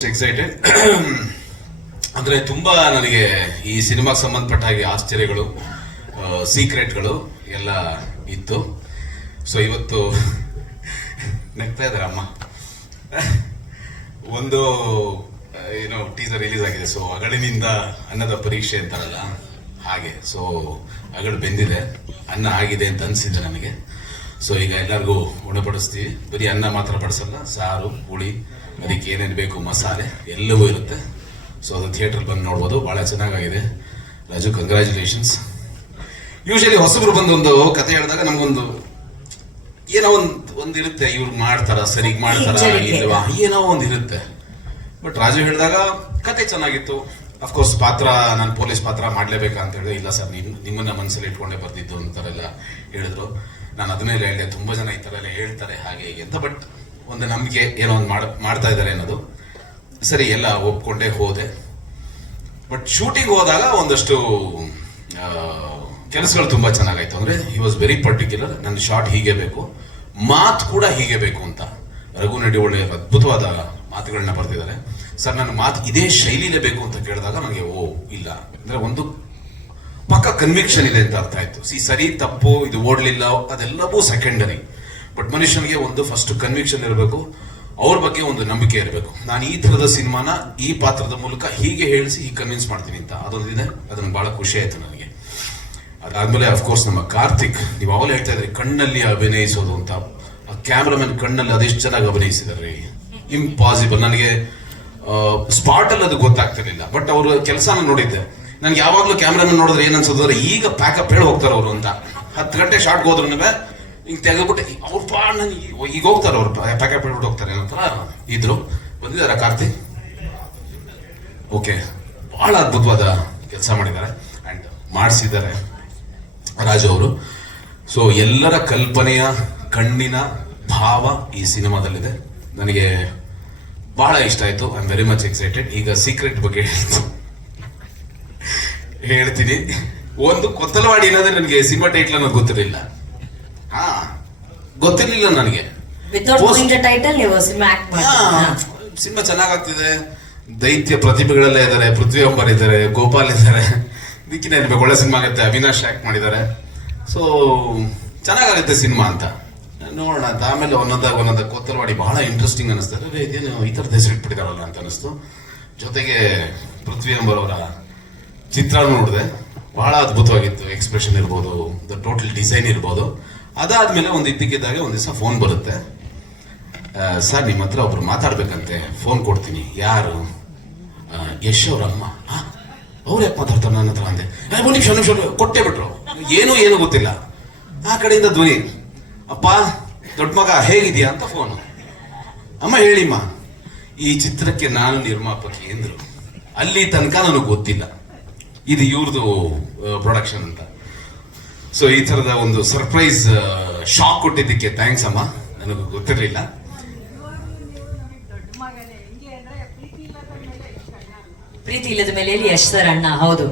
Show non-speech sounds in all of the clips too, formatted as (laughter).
Excited (clears throat) ಅಂದ್ರೆ ತುಂಬಾ ನನಗೆ ಈ ಸಿನಿಮಾಗೆ ಸಂಬಂಧಪಟ್ಟ ಹಾಗೆ ಆಶ್ಚರ್ಯಗಳು ಸೀಕ್ರೆಟ್ಗಳು ಎಲ್ಲ ಇತ್ತು. ಸೊ ಇವತ್ತು (laughs) ನೆಗ್ತಾ ಇದ್ದಾರೆ ಅಮ್ಮ. (laughs) ಒಂದು ಏನೋ ಟೀಸರ್ ರಿಲೀಸ್ ಆಗಿದೆ. ಸೊ ಅಗಳಿನಿಂದ ಅನ್ನದ ಪರೀಕ್ಷೆ ಅಂತಾರಲ್ಲ ಹಾಗೆ. ಸೊ ಅಗಳು ಬೆಂದಿದೆ. ಅನ್ನ ಆಗಿದೆ ಅಂತ ಅನ್ಸಿದೆ ನನಗೆ. ಸೊ ಈಗ ಎಲ್ಲರಿಗೂ ಉಣಪಡಿಸ್ತೀವಿ ಬರೀ ಅನ್ನ ಮಾತ್ರ ಬಡಿಸಲ್ಲ ಸಾರು ಹುಳಿ ಅದಕ್ಕೆ ಏನೇನು ಬೇಕು ಮಸಾಲೆ ಎಲ್ಲವೂ ಇರುತ್ತೆ. ಸೊ ಅದು ಥಿಯೇಟರ್ ಬಂದು ನೋಡ್ಬೋದು. ಭಾಳ ಚೆನ್ನಾಗಿದೆ ರಾಜು ಕಂಗ್ರ್ಯಾಚುಲೇಷನ್ಸ್ ಯೂಶಲಿ ಹೊಸಬ್ರು ಬಂದು ಒಂದು ಕತೆ ಹೇಳಿದಾಗ ನಮಗೊಂದು ಏನೋ ಒಂದು ಒಂದಿರುತ್ತೆ ಇವ್ರು ಮಾಡ್ತಾರ ಸರಿ ಮಾಡ್ತಾರ. ಇಲ್ವಾ? ಏನೋ ಒಂದು ಇರುತ್ತೆ. ಬಟ್ ರಾಜು ಹೇಳಿದಾಗ ಕತೆ ಚೆನ್ನಾಗಿತ್ತು. ಅಫ್ಕೋರ್ಸ್ ಪಾತ್ರ ನಾನು ಪೊಲೀಸ್ ಪಾತ್ರ ಮಾಡಲೇಬೇಕಂತ ಅಂತ ಹೇಳಿದೆ. ಇಲ್ಲ ಸರ್ ನಿಮ್ಮ ನಿಮ್ಮನ್ನ ಮನಸ್ಸಲ್ಲಿ ಇಟ್ಕೊಂಡೇ ಬರ್ತಿದ್ದು ಅಂತಾರೆಲ್ಲ ಹೇಳಿದ್ರು. ನಾನು ಅದನ್ನೇ ಹೇಳಿದೆ, ತುಂಬಾ ಜನ ಈ ಥರ ಎಲ್ಲ ಹೇಳ್ತಾರೆ ಹಾಗೆ ಹೀಗೆ ಅಂತ ಬಟ್ ಒಂದು ನಮಗೆ ಏನೋ ಒಂದು ಮಾಡ, ಮಾಡ್ತಾ ಇದ್ದಾರೆ ಅನ್ನೋದು. ಸರಿ, ಎಲ್ಲ ಒಪ್ಕೊಂಡೇ ಹೋದೆ. ಬಟ್ ಶೂಟಿಂಗ್ ಹೋದಾಗ ಒಂದಷ್ಟು ಕೆಲಸಗಳು ತುಂಬಾ ಚೆನ್ನಾಗಾಯ್ತು. ಅಂದ್ರೆ ಹಿ ವಾಸ್ ವೆರಿ ಪರ್ಟಿಕ್ಯುಲರ್ ನನ್ನ ಶಾರ್ಟ್ ಹೀಗೆ ಬೇಕು. ಮಾತು ಕೂಡ ಹೀಗೆ ಬೇಕು ಅಂತ. ರಘು ನಡಿ ಒಳ್ಳೆ ಅದ್ಭುತವಾದ ಮಾತುಗಳನ್ನ ಬರ್ತಿದ್ದಾರೆ. ಸರ್, ನನ್ನ ಮಾತು ಇದೇ ಶೈಲಿಲೇ ಬೇಕು ಅಂತ ಕೇಳಿದಾಗ ನನಗೆ ಓ, ಇಲ್ಲ. ಅಂದ್ರೆ ಒಂದು ಕನ್ವಿಕ್ಷನ್ ಇದೆ ಅಂತ ಅರ್ಥ ಆಯ್ತು. ಸಿ ಸರಿ, ತಪ್ಪು, ಇದು ಓಡಲಿಲ್ಲ, ಅದೆಲ್ಲವೂ ಸೆಕೆಂಡರಿ ಬಟ್ ಮನುಷ್ಯನಿಗೆ ಒಂದು ಫಸ್ಟ್ ಕನ್ವಿಕ್ಷನ್ ಇರಬೇಕು, ಅವ್ರ ಬಗ್ಗೆ ಒಂದು ನಂಬಿಕೆ ಇರಬೇಕು. ನಾನು ಈ ತರದ ಸಿನಿಮಾನ, ಈ ಪಾತ್ರದ ಮೂಲಕ ಹೀಗೆ ಹೇಳಿಸಿ, ಹೀಗೆ ಕನ್ವಿನ್ಸ್ ಮಾಡ್ತೀನಿ ಅಂತ. ಅದೊಂದಿದೆ, ಅದನ್ನ ಬಹಳ ಖುಷಿ ಆಯ್ತು ನನಗೆ. ಅದಾದ್ಮೇಲೆ ಅಫ್ಕೋರ್ಸ್ ನಮ್ಮ ಕಾರ್ತಿಕ್, ನೀವು ಅವಾಗಲೇ ಹೇಳ್ತಾ ಇದ್ರಿ ಕಣ್ಣಲ್ಲಿ ಅಭಿನಯಿಸೋದು ಅಂತ. ಆ ಕ್ಯಾಮ್ರಾಮನ್ ಕಣ್ಣಲ್ಲಿ ಅದೆಷ್ಟು ಚೆನ್ನಾಗಿ ಅಭಿನಯಿಸಿದಾರೆ ಇಂಪಾಸಿಬಲ್ ನನಗೆ ಸ್ಪಾಟ್ ಅಲ್ಲಿ ಅದು ಗೊತ್ತಾಗ್ತಿರ್ಲಿಲ್ಲ. ಬಟ್ ಅವರು ಕೆಲಸನ ನೋಡಿದ್ದೆ. ನನ್ಗೆ ಯಾವಾಗ್ಲೂ ಕ್ಯಾಮ್ರಾನ ನೋಡಿದ್ರೆ ಏನ್ ಅನ್ಸೋದ್ರೆ ಈಗ ಪ್ಯಾಕಪ್ ಹೇಳಿ ಹೋಗ್ತಾರೆ ಅವರು ಅಂತ. ಹತ್ತು ಗಂಟೆ ಶಾರ್ಟ್ ಹೋದ್ರು ಹಿಂಗ್ ತೆಗೆದ್ಬಿಟ್ಟು ಅವ್ರು ಪಾ, ನನ್ ಈಗ ಹೋಗ್ತಾರೆ ಅವ್ರು ಪ್ಯಾಕಪ್ ಹೇಳ್ಬಿಟ್ಟು ಹೋಗ್ತಾರೆ ಏನಂತಾರ ಇದ್ರು. ಬಂದಿದಾರ ಕಾರ್ತಿ? ಓಕೆ ಬಹಳ ಅದ್ಭುತವಾದ ಕೆಲಸ ಮಾಡಿದ್ದಾರೆ ಅಂಡ್ ಮಾಡಿಸಿದ್ದಾರೆ ರಾಜು ಅವರು. ಸೊ ಎಲ್ಲರ ಕಲ್ಪನೆಯ ಕಣ್ಣಿನ ಭಾವ ಈ ಸಿನಿಮಾದಲ್ಲಿದೆ. ನನಗೆ ಬಹಳ ಇಷ್ಟ ಆಯಿತು. I am very much excited ಈಗ ಸೀಕ್ರೆಟ್ ಬಗ್ಗೆ ಹೇಳ್ತೀನಿ. ಒಂದು ಕೊತ್ತಲವಾಡಿ ಏನಾದ್ರೆ ನನಗೆ ಸಿನಿಮಾ ಟೈಟಲ್ ಅನ್ನೋದು ಗೊತ್ತಿರಲಿಲ್ಲ. ಹಾ. ಗೊತ್ತಿರಲಿಲ್ಲ ನನಗೆ. ವಿತೌಟ್ ನೋಯಿಂಗ್ ದ ಟೈಟಲ್ ನೀವು ಸಿನಿಮಾ ಚೆನ್ನಾಗಾಗ್ತಿದೆ. ದೈತ್ಯ ಪ್ರತಿಭೆಗಳೆಲ್ಲ ಇದ್ದಾರೆ ಪೃಥ್ವಿ ಅಂಬರ್ ಇದ್ದಾರೆ ಗೋಪಾಲ್ ಇದ್ದಾರೆ. ದಿಕ್ಕಿನ ಇರ್ಬೇಕು ಒಳ್ಳೆ ಸಿನಿಮಾ ಆಗುತ್ತೆ ಅವಿನಾಶ್ ಆಕ್ಟ್ ಮಾಡಿದ್ದಾರೆ. ಸೊ ಚೆನ್ನಾಗಾಗುತ್ತೆ ಸಿನಿಮಾ ಅಂತ. ನೋಡೋಣ ಅಂತ. ಆಮೇಲೆ ಒಂದೊಂದಾಗ ಒಂದೊಂದ ಕೊತ್ತಲವಾಡಿ ಬಹಳ ಇಂಟ್ರೆಸ್ಟಿಂಗ್ ಅನಿಸ್ತಾರೆ ಇದೇನು ಈ ಥರದ ಹೆಸರು ಇಟ್ಬಿಟ್ಟಿದಾರಲ್ಲ ಅಂತ ಅನಿಸ್ತು. ಜೊತೆಗೆ ಪೃಥ್ವಿ ಅಂಬರ್ ಅವರ ಚಿತ್ರ ನೋಡಿದೆ. ಬಹಳ ಅದ್ಭುತವಾಗಿತ್ತು. ಎಕ್ಸ್ಪ್ರೆಷನ್ ಇರ್ಬೋದು ದ ಟೋಟಲ್ ಡಿಸೈನ್ ಇರ್ಬೋದು. ಅದಾದ್ಮೇಲೆ ಒಂದು ಇದ್ದಕ್ಕಿದ್ದಾಗೆ ಒಂದು ದಿವಸ ಫೋನ್ ಬರುತ್ತೆ. ಸರ್ ನಿಮ್ಮ ಹತ್ರ ಒಬ್ರು ಮಾತಾಡ್ಬೇಕಂತೆ. ಫೋನ್ ಕೊಡ್ತೀನಿ. ಯಾರು? ಯಶ್ ಅವರಮ್ಮ. ಅಮ್ಮ ಅವ್ರು ಯಾಕೆ ಮಾತಾಡ್ತಾರೆ ನನ್ನ ಹತ್ರ? ಅಂದೆ. "ಏ, ಒಂದ್ ನಿಮಿಷ ನಿಮಿಷ ಕೊಟ್ಟೆ ಬಿಟ್ರು. ಏನು ಏನು ಗೊತ್ತಿಲ್ಲ. ಆ ಕಡೆಯಿಂದ ಧ್ವನಿ. ಅಪ್ಪ ದೊಡ್ಡ ಮಗ ಹೇಗಿದ್ಯಾ? ಅಂತ ಫೋನು ಅಮ್ಮ ಹೇಳಿಮ್ಮ ಈ ಚಿತ್ರಕ್ಕೆ ನಾನು ನಿರ್ಮಾಪಕಿ ಎಂದ್ರು. ಅಲ್ಲಿ ತನಕ ನನಗೆ ಗೊತ್ತಿಲ್ಲ. ಇದು ಇವ್ರದ್ದು ಪ್ರೊಡಕ್ಷನ್ ಅಂತ. ಸೊ ಈ ತರದ ಒಂದು ಸರ್ಪ್ರೈಸ್ ಶಾಕ್ ಕೊಟ್ಟಿದ್ದಕ್ಕೆ ಥ್ಯಾಂಕ್ಸ್ ಅಮ್ಮ. ನನಗೆ ಗೊತ್ತಿರಲಿಲ್ಲ. ಪ್ರೀತಿ ಇಲ್ಲದ ಮೇಲೆ ಎಲ್ಲಿ ಯಶ್ ಸರ್ ಅಣ್ಣ ಹೌದು.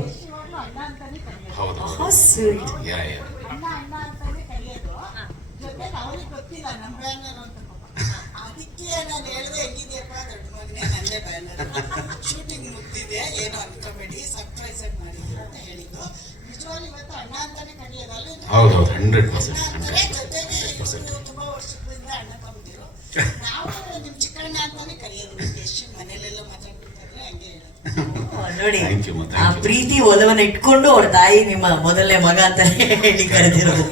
ಶೂಟಿಂಗ್ (laughs) ಮುಗ್ದಿದೆ ಏನೋ ಅನ್ಕೋಬೇಡಿ ಹೌದು ಹಂಡ್ರೆಡ್ ಪರ್ಸೆಂಟ್ ಹಂಡ್ರೆಡ್ ಪರ್ಸೆಂಟ್ ನೋಡಿ ಆ ಪ್ರೀತಿ ಒಲವನ್ನ ಇಟ್ಕೊಂಡು ಅವ್ರ ತಾಯಿ ನಿಮ್ಮ ಮೊದಲನೇ ಮಗ ಅಂತ ಹೇಳಿ ಕರೆದಿರೋದು.